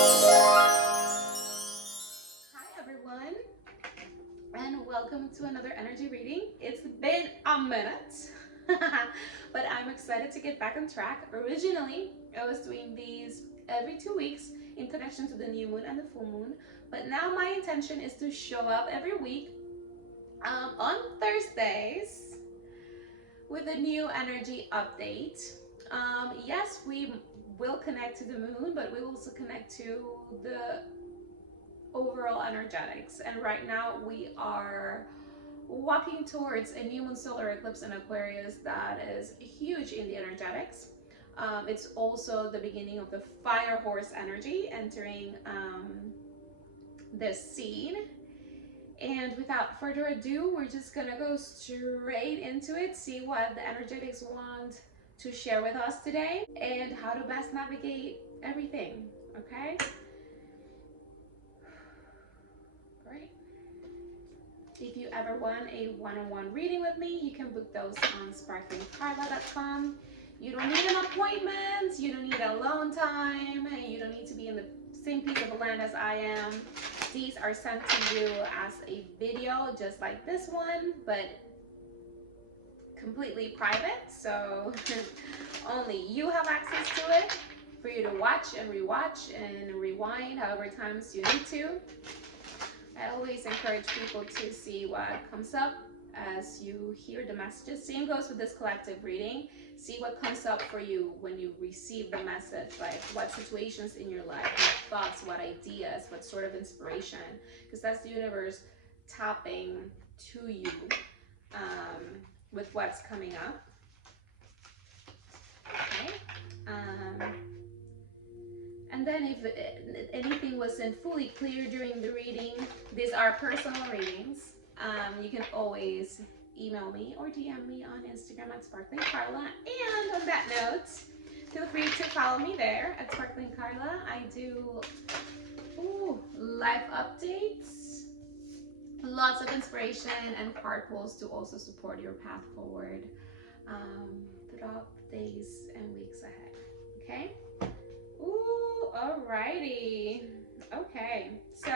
Hi everyone, and welcome to another energy reading. It's been a minute, but I'm excited to get back on track. Originally, I was doing these every 2 weeks in connection to the new moon and the full moon, but now my intention is to show up every week on Thursdays with a new energy update. Yes, we will connect to the moon, but we will also connect to the overall energetics. And right now we are walking towards a new moon solar eclipse in Aquarius that is huge in the energetics. It's also the beginning of the fire horse energy entering this scene. And without further ado, we're just gonna go straight into it, see what the energetics want to share with us today and how to best navigate everything. Okay? Great. If you ever want a one-on-one reading with me, you can book those on sparklingcarla.com. You don't need an appointment, you don't need alone time, you don't need to be in the same piece of land as I am. These are sent to you as a video, just like this one, but completely private, so only you have access to it for you to watch and rewatch and rewind however times you need to. I always encourage people to see what comes up as you hear the messages. Same goes with this collective reading. See what comes up for you when you receive the message, like what situations in your life, what thoughts, what ideas, what sort of inspiration, because that's the universe tapping to you with what's coming up. Okay. And then if anything wasn't fully clear during the reading, these are personal readings. You can always email me or DM me on Instagram at sparklingcarla. And on that note, feel free to follow me there at sparklingcarla. I do life updates, lots of inspiration and card pulls to also support your path forward throughout the days and weeks ahead. Okay? Ooh, alrighty. Okay, so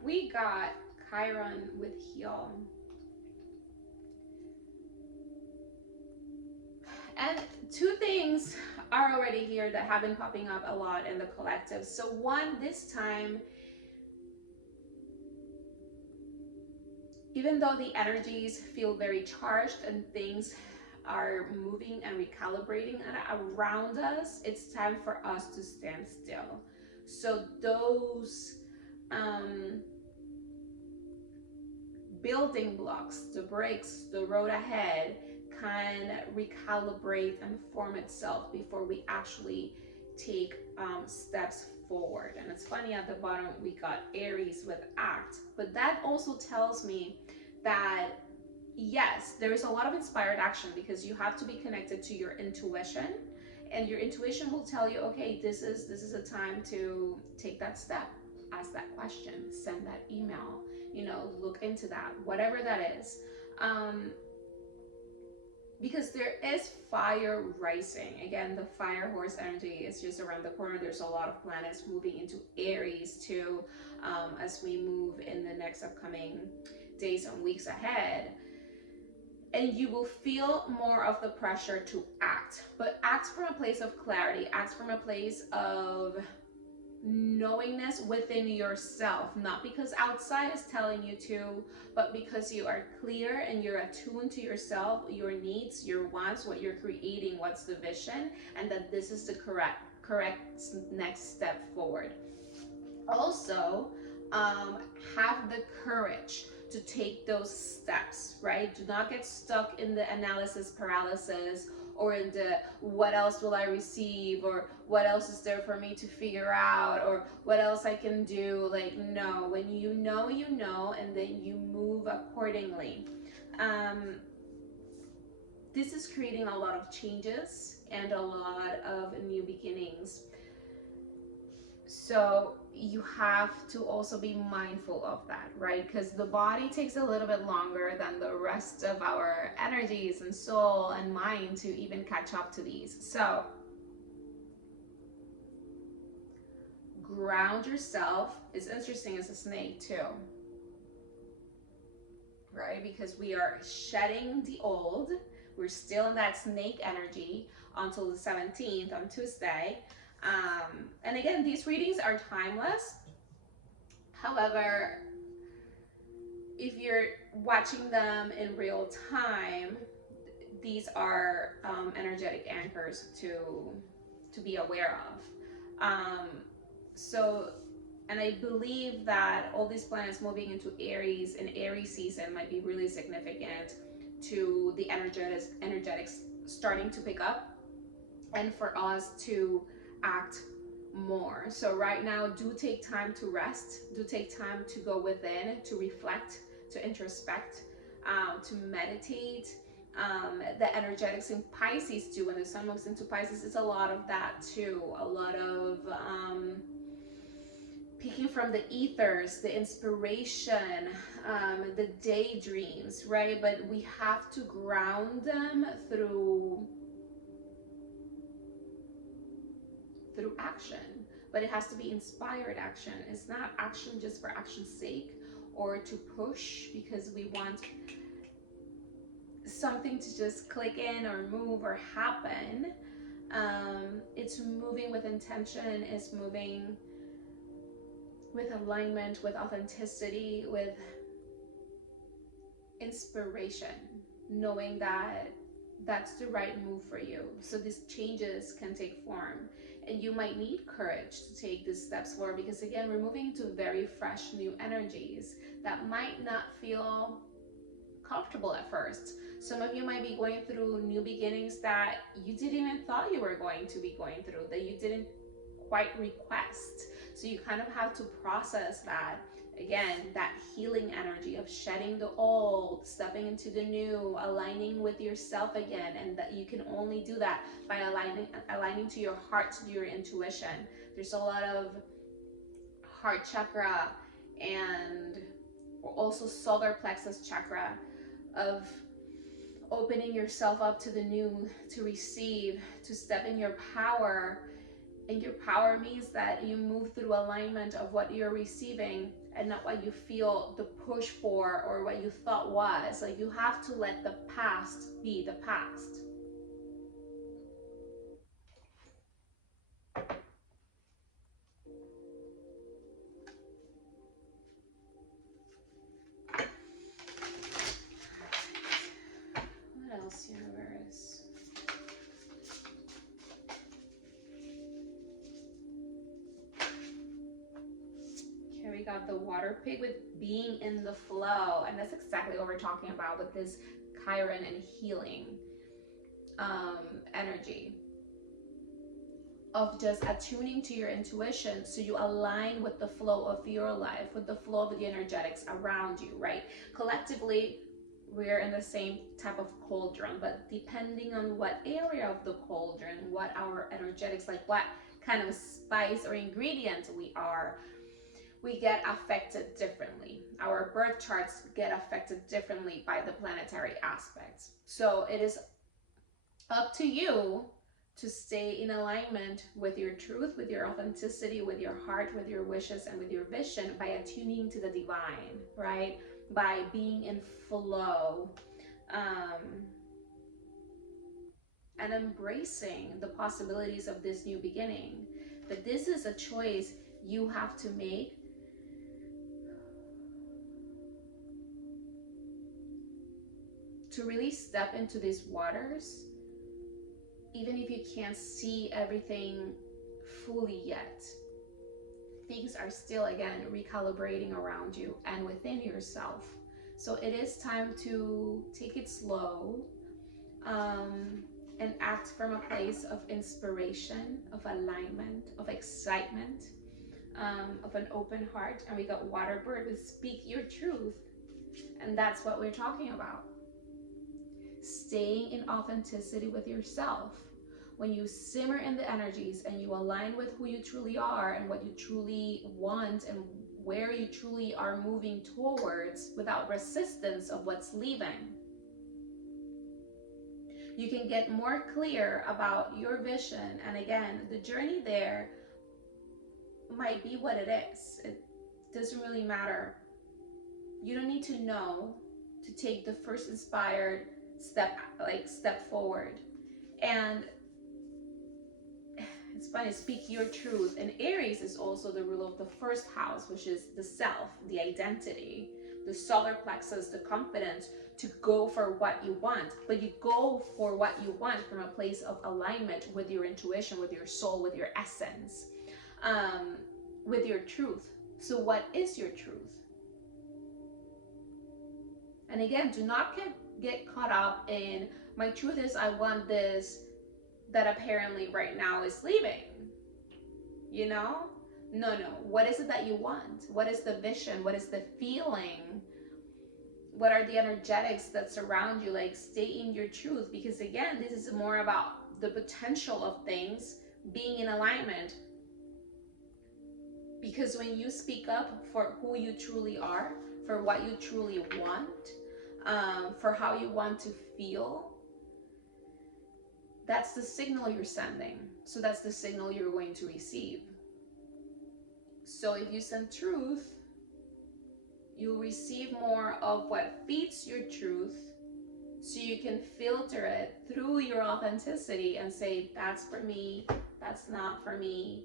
we got Chiron with Heel. And two things are already here that have been popping up a lot in the collective. So one, this time, even though the energies feel very charged and things are moving and recalibrating around us, it's time for us to stand still. So those building blocks, the bricks, the road ahead can recalibrate and form itself before we actually take steps forward. And it's funny, at the bottom we got Aries with act, but that also tells me that yes, there is a lot of inspired action because you have to be connected to your intuition, and your intuition will tell you, okay, this is a time to take that step, ask that question, send that email, look into that, whatever that is. Because there is fire rising. Again, the fire horse energy is just around the corner. There's a lot of planets moving into Aries too, as we move in the next upcoming days and weeks ahead. And you will feel more of the pressure to act, but act from a place of clarity, act from a place of knowingness within yourself, not because outside is telling you to, but because you are clear and you're attuned to yourself, your needs, your wants, what you're creating, what's the vision, and that this is the correct next step forward. Also, have the courage to take those steps, right? Do not get stuck in the analysis paralysis or in the what else will I receive, or what else is there for me to figure out, or what else I can do. Like, no, when you know, and then you move accordingly. This is creating a lot of changes and a lot of new beginnings. So you have to also be mindful of that, right? Because the body takes a little bit longer than the rest of our energies and soul and mind to even catch up to these. So ground yourself. It's interesting as a snake too, right? Because we are shedding the old. We're still in that snake energy until the 17th on Tuesday. And again, these readings are timeless. However, if you're watching them in real time, these are energetic anchors to be aware of. So, and I believe that all these planets moving into Aries in Aries season might be really significant to the energetics starting to pick up, and for us to act more. So right now, do take time to rest, do take time to go within, to reflect, to introspect, to meditate. The energetics in Pisces too, when the sun moves into Pisces, it's a lot of that too. A lot of picking from the ethers, the inspiration, the daydreams, right? But we have to ground them through action. But it has to be inspired action. It's not action just for action's sake, or to push because we want something to just click in or move or happen. It's moving with intention, it's moving with alignment, with authenticity, with inspiration, knowing that that's the right move for you. So these changes can take form, and you might need courage to take these steps forward, because again, we're moving into very fresh new energies that might not feel comfortable at first. Some of you might be going through new beginnings that you didn't even thought you were going to be going through, that you didn't quite request. So you kind of have to process that. Again, that healing energy of shedding the old, stepping into the new, aligning with yourself again, and that you can only do that by aligning to your heart, to your intuition. There's a lot of heart chakra and also solar plexus chakra of opening yourself up to the new, to receive, to step in your power. And your power means that you move through alignment of what you're receiving and not what you feel the push for or what you thought was. Like, you have to let the past be the past. What else, universe? Okay, we got the water pig with being in the flow, and that's exactly what we're talking about with this Chiron and healing energy of just attuning to your intuition, so you align with the flow of your life, with the flow of the energetics around you, right? Collectively, we're in the same type of cauldron, but depending on what area of the cauldron, what our energetics, like what kind of spice or ingredient we get affected differently. Our birth charts get affected differently by the planetary aspects. So it is up to you to stay in alignment with your truth, with your authenticity, with your heart, with your wishes, and with your vision by attuning to the divine, right? By being in flow, and embracing the possibilities of this new beginning. But this is a choice you have to make to really step into these waters, even if you can't see everything fully yet. Things are still, again, recalibrating around you and within yourself. So it is time to take it slow, and act from a place of inspiration, of alignment, of excitement, of an open heart. And we got water bird with speak your truth. And that's what we're talking about. Staying in authenticity with yourself. When you simmer in the energies and you align with who you truly are and what you truly want and where you truly are moving towards without resistance of what's leaving, you can get more clear about your vision. And again, the journey there might be what it is. It doesn't really matter. You don't need to know to take the first inspired step forward. And it's funny, speak your truth. And Aries is also the ruler of the first house, which is the self, the identity, the solar plexus, the confidence to go for what you want. But you go for what you want from a place of alignment with your intuition, with your soul, with your essence, with your truth. So what is your truth? And again, do not get caught up in, my truth is I want this that apparently right now is leaving. You know? No. What is it that you want? What is the vision? What is the feeling? What are the energetics that surround you? Like, stay in your truth, because again, this is more about the potential of things being in alignment. Because when you speak up for who you truly are, for what you truly want, for how you want to feel, that's the signal you're sending. So that's the signal you're going to receive. So if you send truth, you'll receive more of what feeds your truth, so you can filter it through your authenticity and say, that's for me, that's not for me,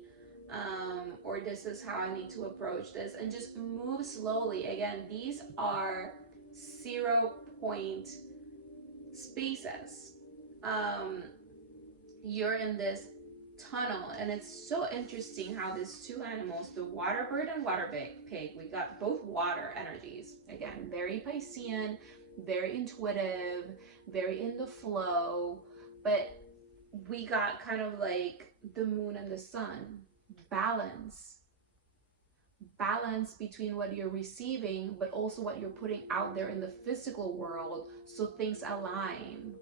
or this is how I need to approach this, and just move slowly. Again, these are 0-point spaces. You're in this tunnel, and it's so interesting how these two animals, the water bird and water pig, we got both water energies. Again, very Piscean, very intuitive, very in the flow, but we got kind of like the moon and the sun. Balance between what you're receiving, but also what you're putting out there in the physical world, so things align.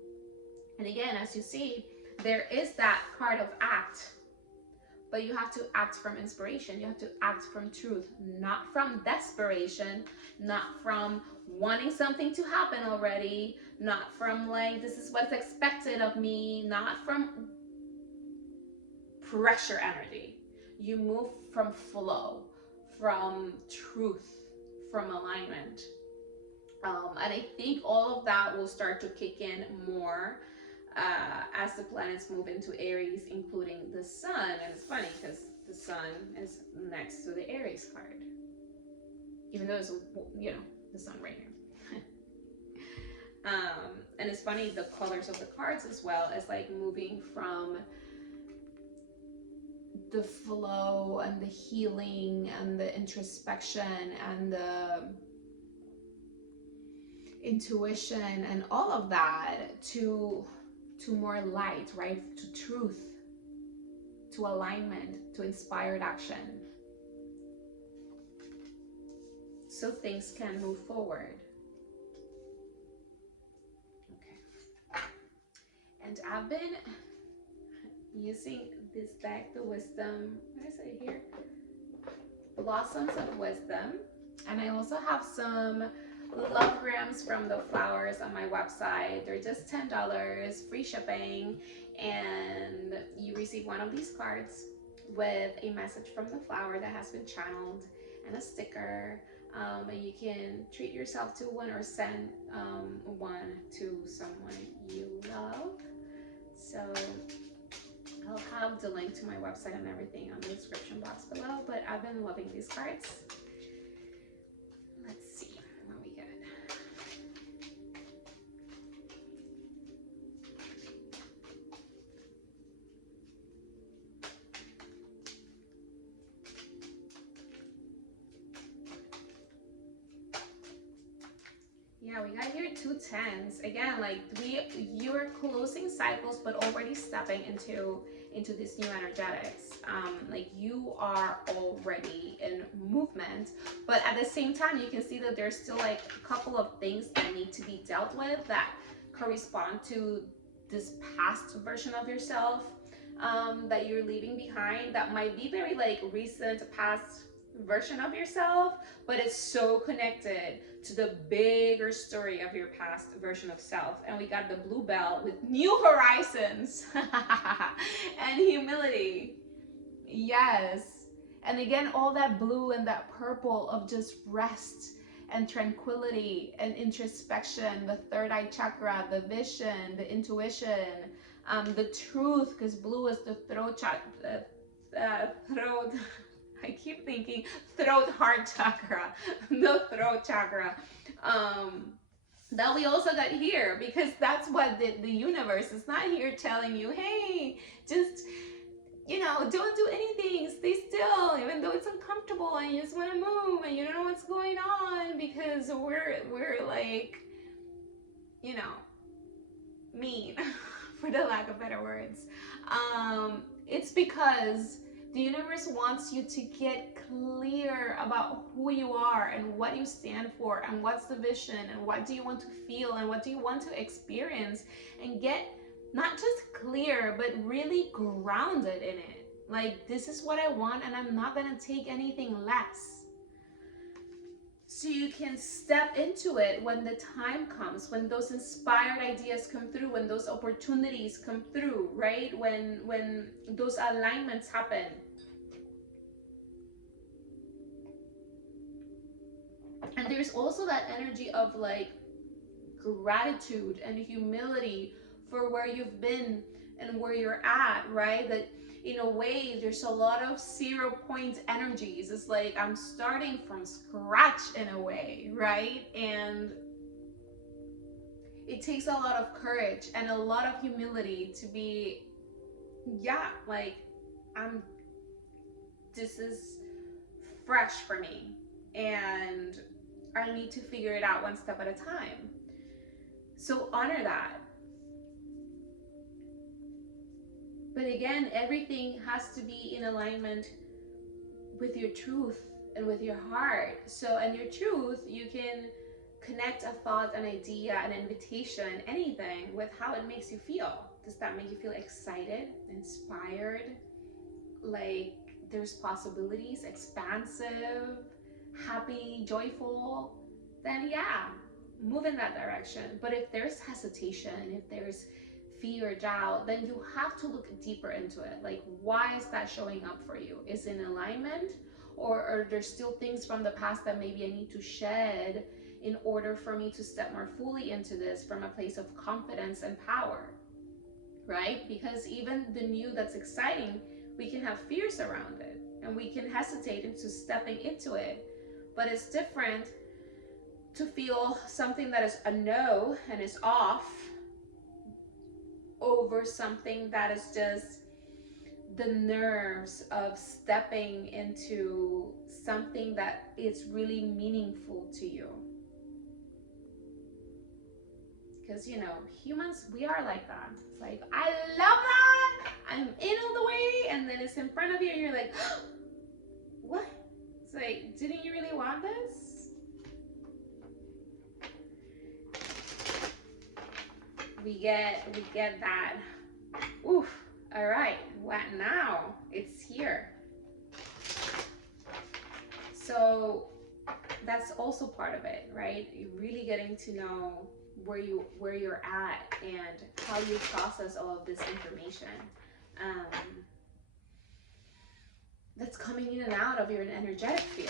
And again, as you see, there is that card of act, but you have to act from inspiration. You have to act from truth, not from desperation, not from wanting something to happen already, not from like, this is what's expected of me, not from pressure energy. You move from flow, from truth, from alignment. And I think all of that will start to kick in more as the planets move into Aries, including the sun. And it's funny because the sun is next to the Aries card, even though it's, you know, the sun right here. And it's funny, the colors of the cards as well as like moving from the flow and the healing and the introspection and the intuition and all of that to more light, right? To truth, to alignment, to inspired action. So things can move forward. Okay. And I've been using this deck, the Wisdom, what is it here? Blossoms of Wisdom. And I also have some lovograms from the flowers on my website. They're just $10, free shipping, and you receive one of these cards with a message from the flower that has been channeled and a sticker, and you can treat yourself to one or send one to someone you love. So I'll have the link to my website and everything on the description box below, but I've been loving these cards. Let's see what we get. Yeah, we got here 2 10s. Again, like you're closing cycles, but already stepping into these new energetics. Like you are already in movement, but at the same time, you can see that there's still like a couple of things that need to be dealt with that correspond to this past version of yourself that you're leaving behind. That might be very like recent past version of yourself, but it's so connected to the bigger story of your past version of self. And we got the blue bell with new horizons and humility. Yes, And again, all that blue and that purple of just rest and tranquility and introspection, the third eye chakra, the vision, the intuition, the truth, because blue is the throat chakra, throat. I keep thinking throat heart chakra, the throat chakra. That we also got here, because that's what the universe is not here telling you, hey, just, you know, don't do anything, stay still, even though it's uncomfortable and you just want to move and you don't know what's going on, because we're like, you know, mean, for the lack of better words. It's because the universe wants you to get clear about who you are and what you stand for and what's the vision and what do you want to feel and what do you want to experience, and get not just clear but really grounded in it. Like, this is what I want and I'm not gonna take anything less. So you can step into it when the time comes, when those inspired ideas come through, when those opportunities come through, right? When those alignments happen. And there's also that energy of like gratitude and humility for where you've been and where you're at, right? That in a way, there's a lot of 0 point energies. It's like I'm starting from scratch in a way, right? And it takes a lot of courage and a lot of humility to be, yeah, like this is fresh for me and I need to figure it out one step at a time. So honor that. But again, everything has to be in alignment with your truth and with your heart. So, and your truth, you can connect a thought, an idea, an invitation, anything with how it makes you feel. Does that make you feel excited, inspired, like there's possibilities, expansive, happy, joyful? Then yeah, move in that direction. But if there's hesitation, if there's fear, doubt, then you have to look deeper into it. Like, why is that showing up for you? Is it in alignment, or are there still things from the past that maybe I need to shed in order for me to step more fully into this from a place of confidence and power, right? Because even the new that's exciting, we can have fears around it and we can hesitate into stepping into it. But it's different to feel something that is a no and is off over something that is just the nerves of stepping into something that is really meaningful to you. Because, you know, humans, we are like that. It's like, I love that, I'm in all the way, and then it's in front of you and you're like, what? It's like, didn't you really want this? We get that. Oof. All right. What now? It's here. So that's also part of it, right? You're really getting to know where you're at and how you process all of this information that's coming in and out of your energetic field.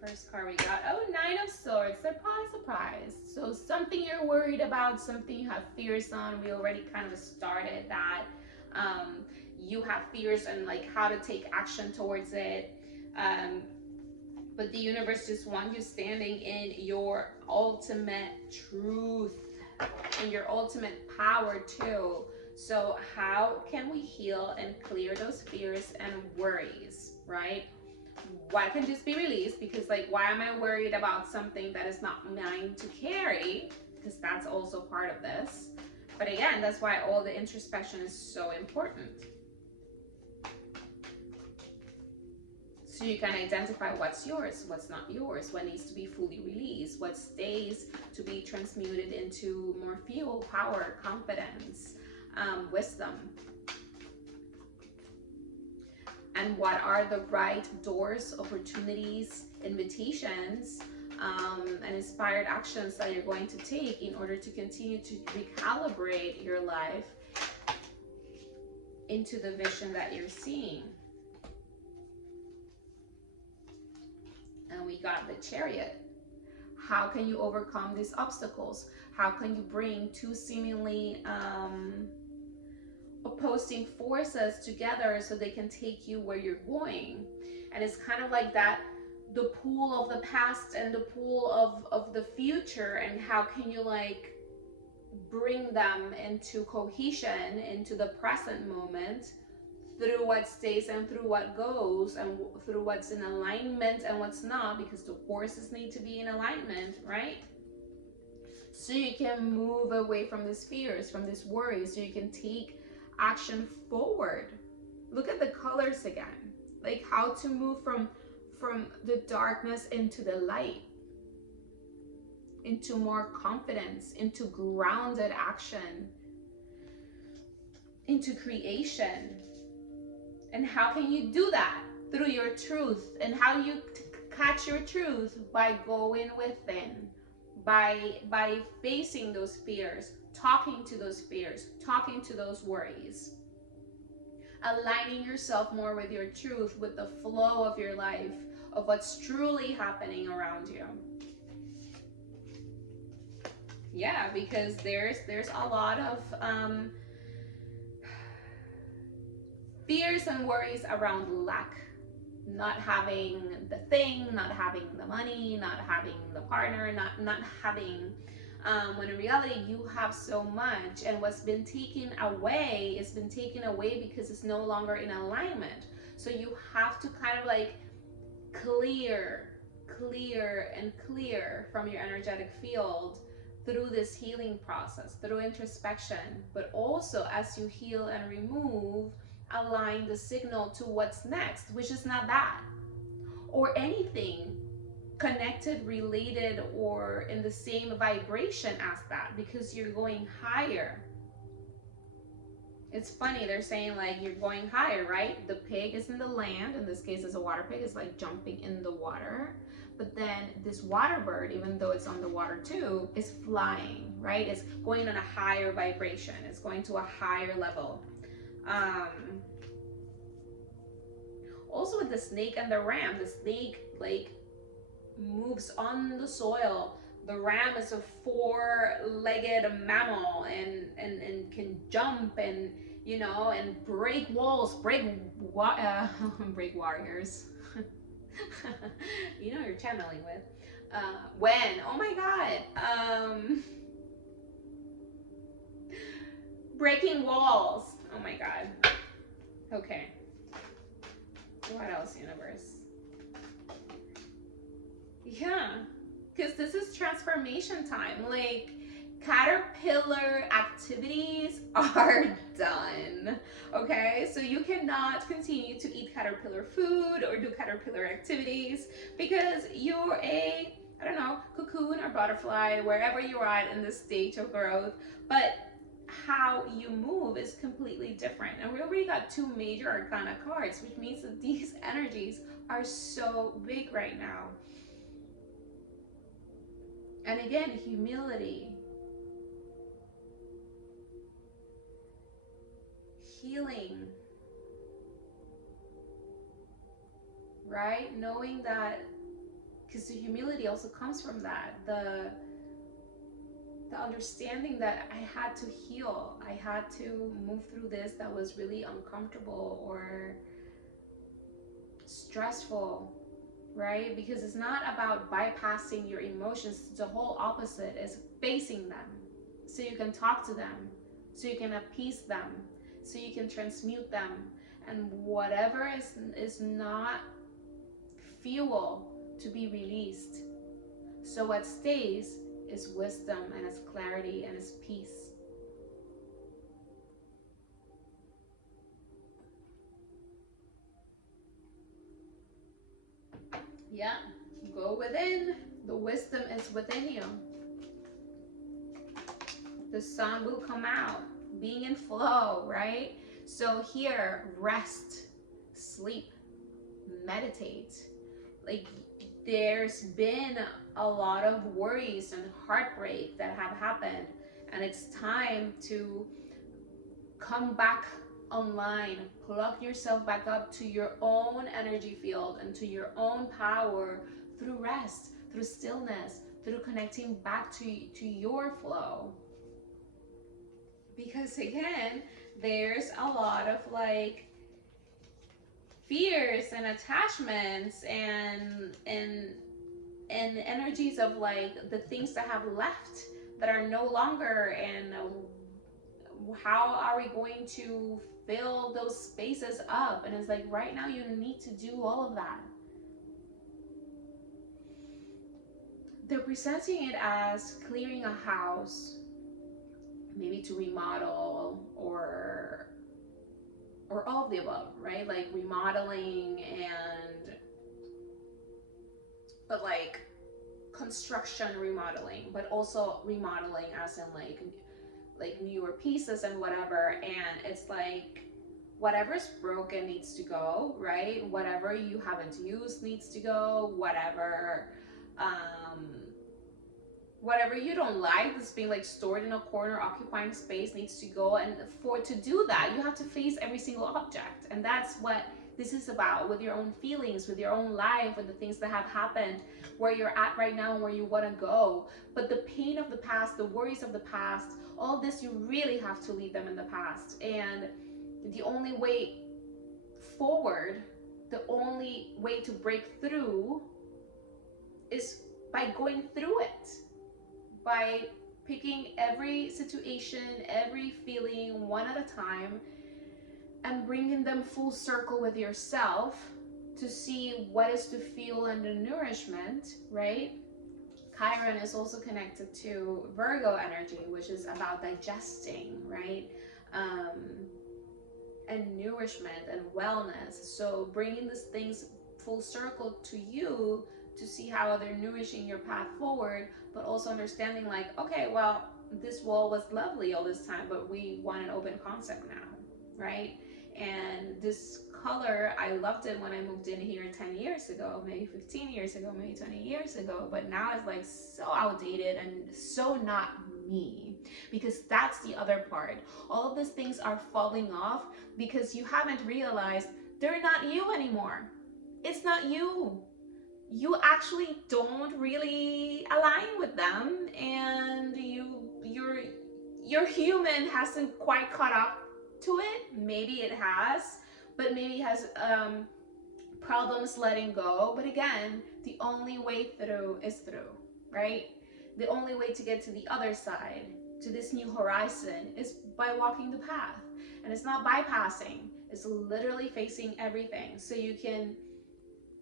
First card we got, oh, 9 of Swords, surprise, surprise. So something you're worried about, something you have fears on. We already kind of started that. You have fears and like how to take action towards it. But the universe just wants you standing in your ultimate truth, in your ultimate power too. So how can we heal and clear those fears and worries, right? What can just be released? Because like, why am I worried about something that is not mine to carry? Because that's also part of this. But again, that's why all the introspection is so important. So you can identify what's yours, what's not yours, what needs to be fully released, what stays to be transmuted into more fuel, power, confidence, wisdom. And what are the right doors, opportunities, invitations and inspired actions that you're going to take in order to continue to recalibrate your life into the vision that you're seeing. And we got the Chariot. How can you overcome these obstacles? How can you bring two seemingly opposing forces together so they can take you where you're going? And it's kind of like that, the pool of the past and the pool of the future, and how can you like bring them into cohesion, into the present moment, through what stays and through what goes, and through what's in alignment and what's not, because the forces need to be in alignment, right? So you can move away from these fears, from these worries, so you can take action forward. Look at the colors again, like how to move from the darkness into the light, into more confidence, into grounded action, into creation. And how can you do that? Through your truth. And how do you catch your truth? By going within, by facing those fears, talking to those fears, talking to those worries, aligning yourself more with your truth, with the flow of your life, of what's truly happening around you. Yeah, because there's a lot of fears and worries around lack, not having the thing, not having the money, not having the partner, not having, when in reality you have so much, and what's been taken away, it's been taken away because it's no longer in alignment. So you have to kind of like clear from your energetic field through this healing process, through introspection, but also as you heal and remove, align the signal to what's next, which is not that or anything connected, related, or in the same vibration as that, because you're going higher. It's funny, they're saying like you're going higher, right? The pig is in the land, in this case it's a water pig, it's like jumping in the water. But then this water bird, even though it's on the water too, is flying, right? It's going on a higher vibration, it's going to a higher level. Also with the snake and the ram, the snake like moves on the soil. The ram is a four-legged mammal and can jump and, you know, and break walls, break warriors. You know you're channeling with. When, oh my God, breaking walls. Oh my God. Okay. What else, universe? Yeah, because this is transformation time. Like, caterpillar activities are done. Okay, so you cannot continue to eat caterpillar food or do caterpillar activities because you're a, I don't know, cocoon or butterfly, wherever you're at in this stage of growth. But how you move is completely different. And we already got two major arcana cards, which means that these energies are so big right now. And again, humility, healing, right? Knowing that, because the humility also comes from that, the understanding that I had to heal, I had to move through this that was really uncomfortable or stressful, right? Because it's not about bypassing your emotions, it's the whole opposite. It's facing them so you can talk to them, so you can appease them, so you can transmute them, and whatever is not fuel to be released. So what stays is wisdom and is clarity and is peace. Yeah, go within. The wisdom is within you. The sun will come out, being in flow, right? So here, rest, sleep, meditate. Like, there's been a lot of worries and heartbreak that have happened, and it's time to come back online, plug yourself back up to your own energy field and to your own power through rest, through stillness, through connecting back to your flow. Because again, there's a lot of like fears and attachments and energies of like the things that have left that are no longer, and how are we going to fill those spaces up? And it's like right now you need to do all of that. They're presenting it as clearing a house, maybe to remodel, or all of the above, right? Like remodeling and but like construction remodeling, but also remodeling as in like newer pieces and whatever. And it's like whatever's broken needs to go, right? Whatever you haven't used needs to go. Um whatever you don't like that's being like stored in a corner occupying space needs to go. And for to do that, you have to face every single object, and that's what this is about, with your own feelings, with your own life, with the things that have happened, where you're at right now and where you want to go. But the pain of the past, the worries of the past, all of this, you really have to leave them in the past. And the only way forward, the only way to break through is by going through it, by picking every situation, every feeling one at a time, and bringing them full circle with yourself to see what is the fuel and the nourishment, right? Chiron is also connected to Virgo energy, which is about digesting, right? And nourishment and wellness. So bringing these things full circle to you to see how they're nourishing your path forward, but also understanding like, okay, well, this wall was lovely all this time, but we want an open concept now, right? And this color, I loved it when I moved in here 10 years ago, maybe 15 years ago, maybe 20 years ago, but now it's like so outdated and so not me. Because that's the other part. All of these things are falling off because you haven't realized they're not you anymore. It's not you. You actually don't really align with them, and your human hasn't quite caught up to it. Maybe it has, but maybe it has problems letting go. But again, the only way through is through, right? The only way to get to the other side, to this new horizon, is by walking the path. And it's not bypassing, it's literally facing everything, so you can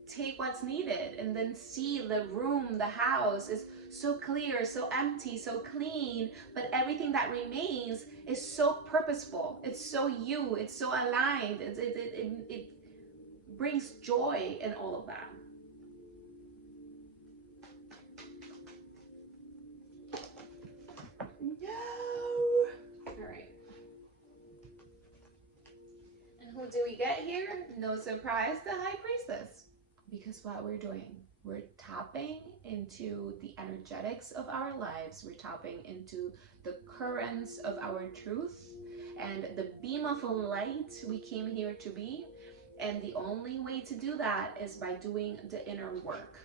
take what's needed and then see the room, the house is so clear, so empty, so clean, but everything that remains is so purposeful. It's so you, it's so aligned. It brings joy in all of that. No. All right. And who do we get here? No surprise, the High Priestess. Because what we're tapping into the energetics of our lives. We're tapping into the currents of our truth and the beam of light we came here to be. And the only way to do that is by doing the inner work.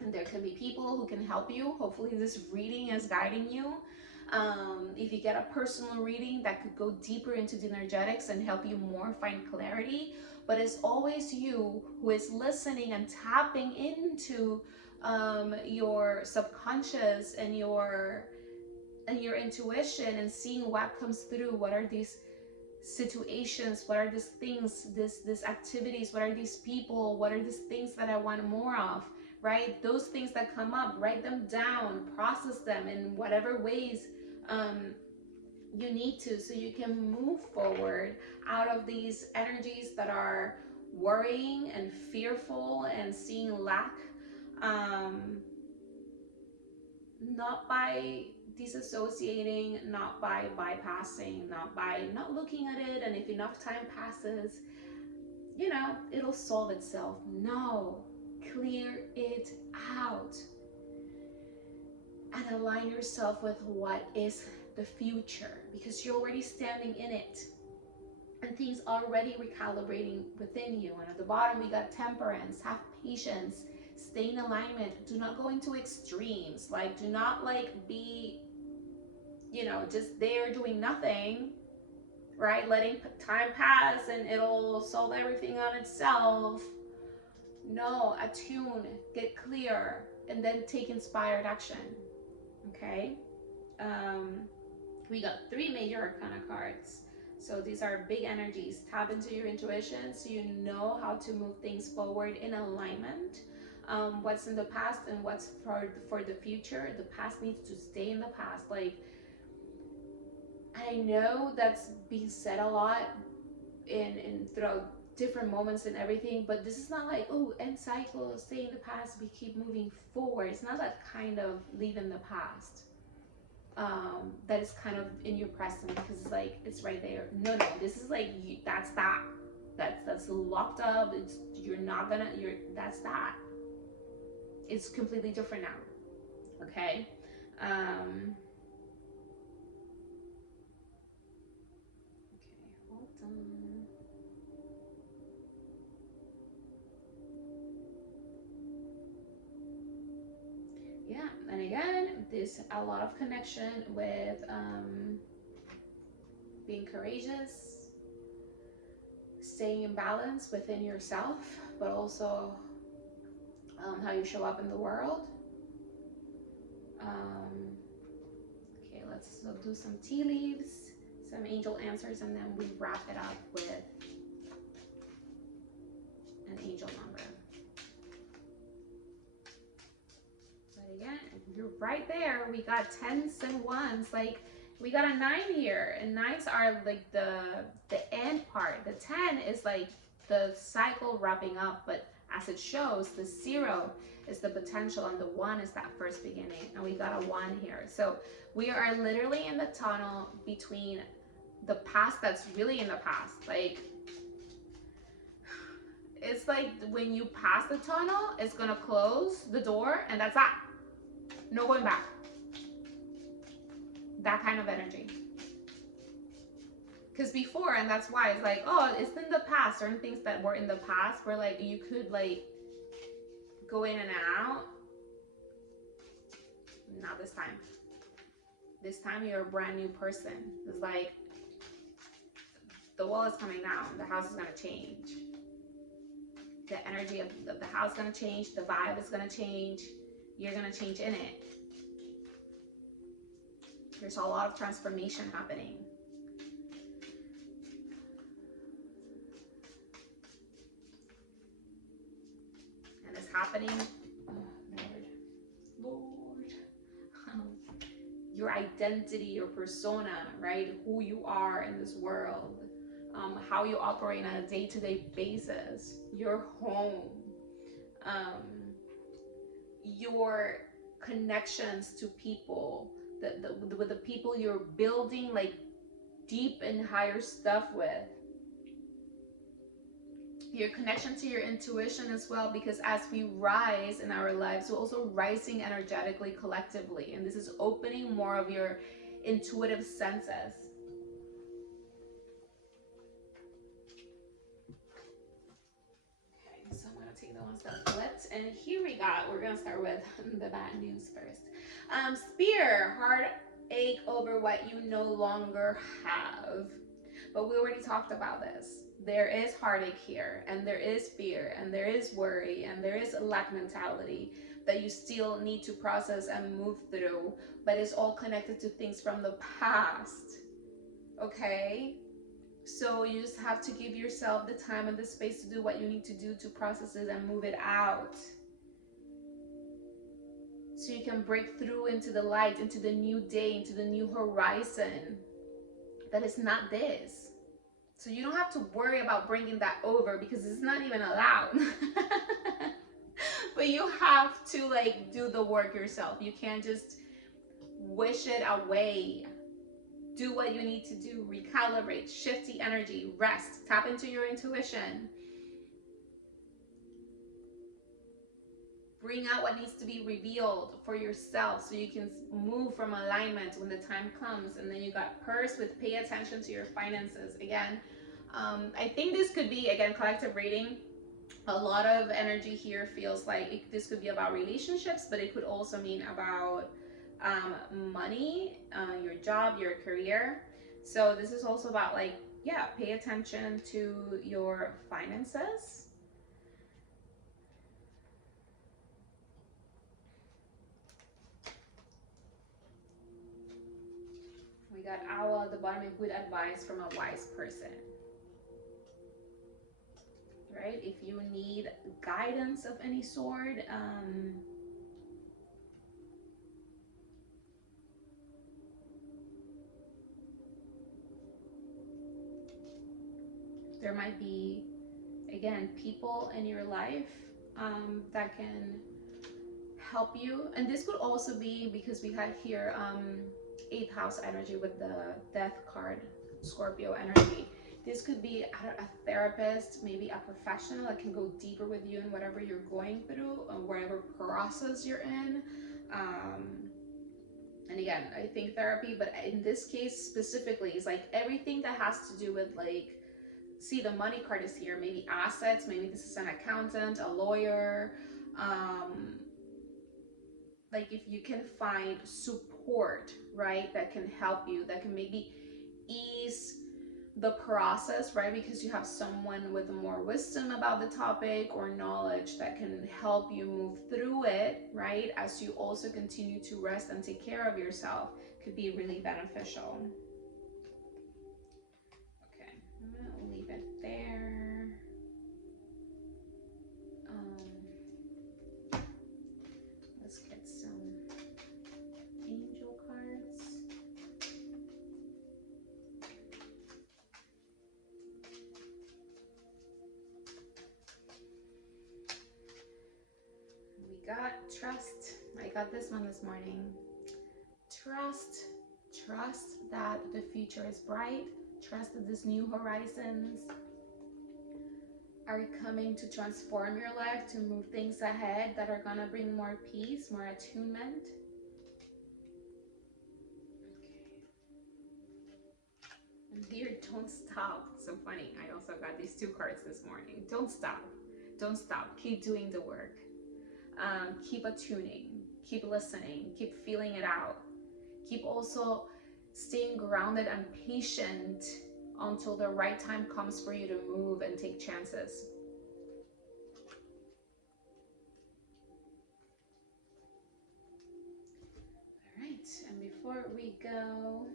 And there can be people who can help you. Hopefully this reading is guiding you. If you get a personal reading that could go deeper into the energetics and help you more find clarity, but it's always you who is listening and tapping into your subconscious and your intuition, and seeing what comes through. What are these situations? What are these things, these activities? What are these people? What are these things that I want more of? Right? Those things that come up, write them down, process them in whatever ways you need to, so you can move forward out of these energies that are worrying and fearful and seeing lack, not by disassociating, not by bypassing, not by not looking at it, and if enough time passes, you know, it'll solve itself. No, Clear it out and align yourself with what is the future, because you're already standing in it and things already recalibrating within you. And at the bottom we got temperance. Have patience, stay in alignment, do not go into extremes. Like, do not like be, you know, just there doing nothing, right? Letting time pass and it'll solve everything on itself. No, attune, get clear, and then take inspired action. Okay. We got 3 major arcana cards. So these are big energies. Tap into your intuition so you know how to move things forward in alignment. What's in the past and what's for the future. The past needs to stay in the past. Like, I know that's being said a lot in throughout different moments and everything, but this is not like, oh, end cycle, stay in the past, we keep moving forward. It's not that kind of leave in the past. That is kind of in your present, because it's like it's right there. No, this is like that's locked up. It's that's that. It's completely different now. Okay. Okay, hold on. Yeah, and again, there's a lot of connection with being courageous, staying in balance within yourself, but also how you show up in the world. Okay, let's do some tea leaves, some angel answers, and then we wrap it up with an angel number. But again, you're right there. We got 10s and 1s. Like, we got a 9 here, and 9s are like the end part. The 10 is like the cycle wrapping up, but as it shows, the 0 is the potential and the 1 is that first beginning, and we got a 1 here. So we are literally in the tunnel between the past that's really in the past. Like, it's like when you pass the tunnel, it's gonna close the door and that's that. No going back. That kind of energy. Because before, and that's why it's like, oh, it's in the past. Certain things that were in the past where like you could like go in and out. Not this time. This time you're a brand new person. It's like the wall is coming down. The house is gonna change. The energy of the house is gonna change. The vibe is gonna change. You're gonna change in it. There's a lot of transformation happening. And it's happening, Lord. Your identity, your persona, right? Who you are in this world, how you operate on a day-to-day basis, your home, your connections to people, with the people you're building like deep and higher stuff with, your connection to your intuition as well, because as we rise in our lives, we're also rising energetically collectively, and this is opening more of your intuitive senses. Okay, so I'm gonna take the ones that flipped, and here we're gonna start with the bad news first. Spear, heartache over what you no longer have. But we already talked about this. There is heartache here, and there is fear, and there is worry, and there is a lack mentality that you still need to process and move through, but it's all connected to things from the past. Okay? So you just have to give yourself the time and the space to do what you need to do to process it and move it out. So you can break through into the light, into the new day, into the new horizon. That is not this. So you don't have to worry about bringing that over because it's not even allowed. But you have to like do the work yourself. You can't just wish it away. Do what you need to do. Recalibrate, shift the energy, rest, tap into your intuition. bring out what needs to be revealed for yourself so you can move from alignment when the time comes. And then you got purse with pay attention to your finances. Again, I think this could be, again, collective reading. A lot of energy here feels like this could be about relationships, but it could also mean about money, your job, your career. So this is also about, like, yeah, pay attention to your finances. We got owl at the bottom, good advice from a wise person. Right? If you need guidance of any sort, there might be, again, people in your life that can help you. And this could also be because we had here 8th house energy with the death card, Scorpio energy. This could be a therapist, maybe a professional that can go deeper with you in whatever you're going through or whatever process you're in. And again, I think therapy, but in this case specifically, it's like everything that has to do with, like, see, the money card is here, maybe assets, maybe this is an accountant, a lawyer, like if you can find support, right, that can help you, that can maybe ease the process, right, because you have someone with more wisdom about the topic or knowledge that can help you move through it, right, as you also continue to rest and take care of yourself, could be really beneficial. Okay, I'm gonna leave it there. Let's get some angel cards. We got trust. I got this one this morning. Trust that the future is bright. Trust that these new horizons are coming to transform your life, to move things ahead that are gonna bring more peace, more attunement. Okay. And here, don't stop. So funny. I also got these 2 cards this morning. Don't stop. Don't stop. Keep doing the work. Keep attuning. Keep listening. Keep feeling it out. Keep also staying grounded and patient until the right time comes for you to move and take chances. All right, and before we go,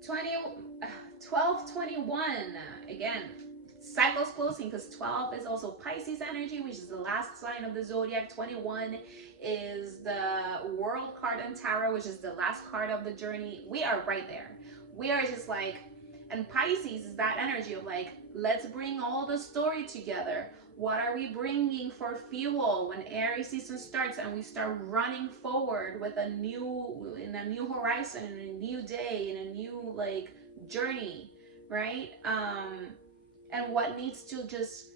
12/21, again, cycles closing, because 12 is also Pisces energy, which is the last sign of the zodiac. 21 is the world card in tarot, which is the last card of the journey. We are right there. We are just like, and Pisces is that energy of like, let's bring all the story together. What are we bringing for fuel when Aries season starts and we start running forward with a new horizon, in a new day, in a new, like, journey, right? And what needs to just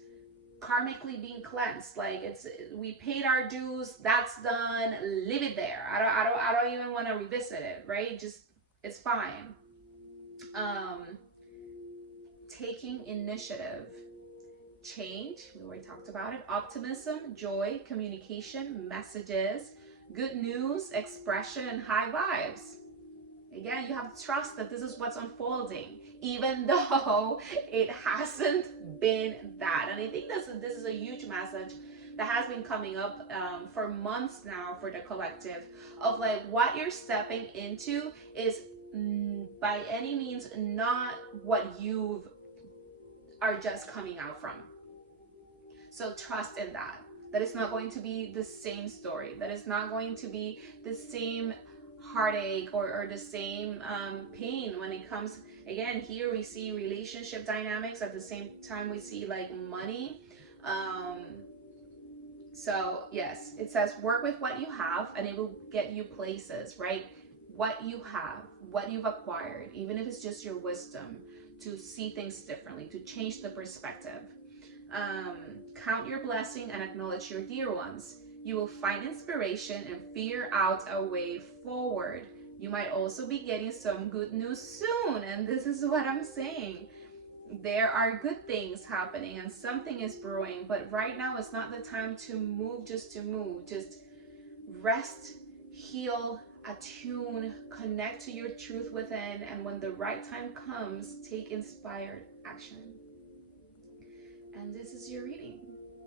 karmically being cleansed. Like, we paid our dues, that's done, leave it there. I don't even want to revisit it, right? Just, it's fine. Taking initiative, change, we already talked about it, optimism, joy, communication, messages, good news, expression, and high vibes. Again, you have to trust that this is what's unfolding, even though it hasn't been that. And I think this is a huge message that has been coming up for months now for the collective, of like, what you're stepping into is by any means not what you are just coming out from. So trust in that it's not going to be the same story, that it's not going to be the same heartache or the same pain when it comes. Again, here we see relationship dynamics, at the same time we see, like, money. So yes, it says work with what you have and it will get you places, right? What you have, what you've acquired, even if it's just your wisdom, to see things differently, to change the perspective. Count your blessing and acknowledge your dear ones. You will find inspiration and figure out a way forward. You might also be getting some good news soon, and this is what I'm saying. There are good things happening and something is brewing, but right now it's not the time to move just to move. Just rest, heal, attune, connect to your truth within, and when the right time comes, take inspired action. And this is your reading.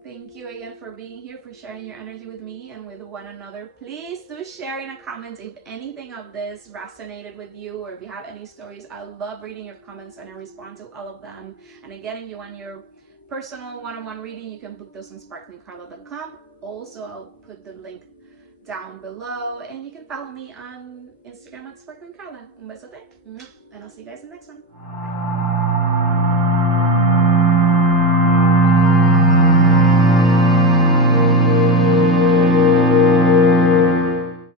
Thank you again for being here, for sharing your energy with me and with one another. Please do share in the comments if anything of this resonated with you, or if you have any stories. I love reading your comments and I respond to all of them. And again, if you want your personal one-on-one reading, you can book those on sparklingcarla.com. Also, I'll put the link down below, and you can follow me on Instagram at sparklingcarla. Un besote, and I'll see you guys in the next one.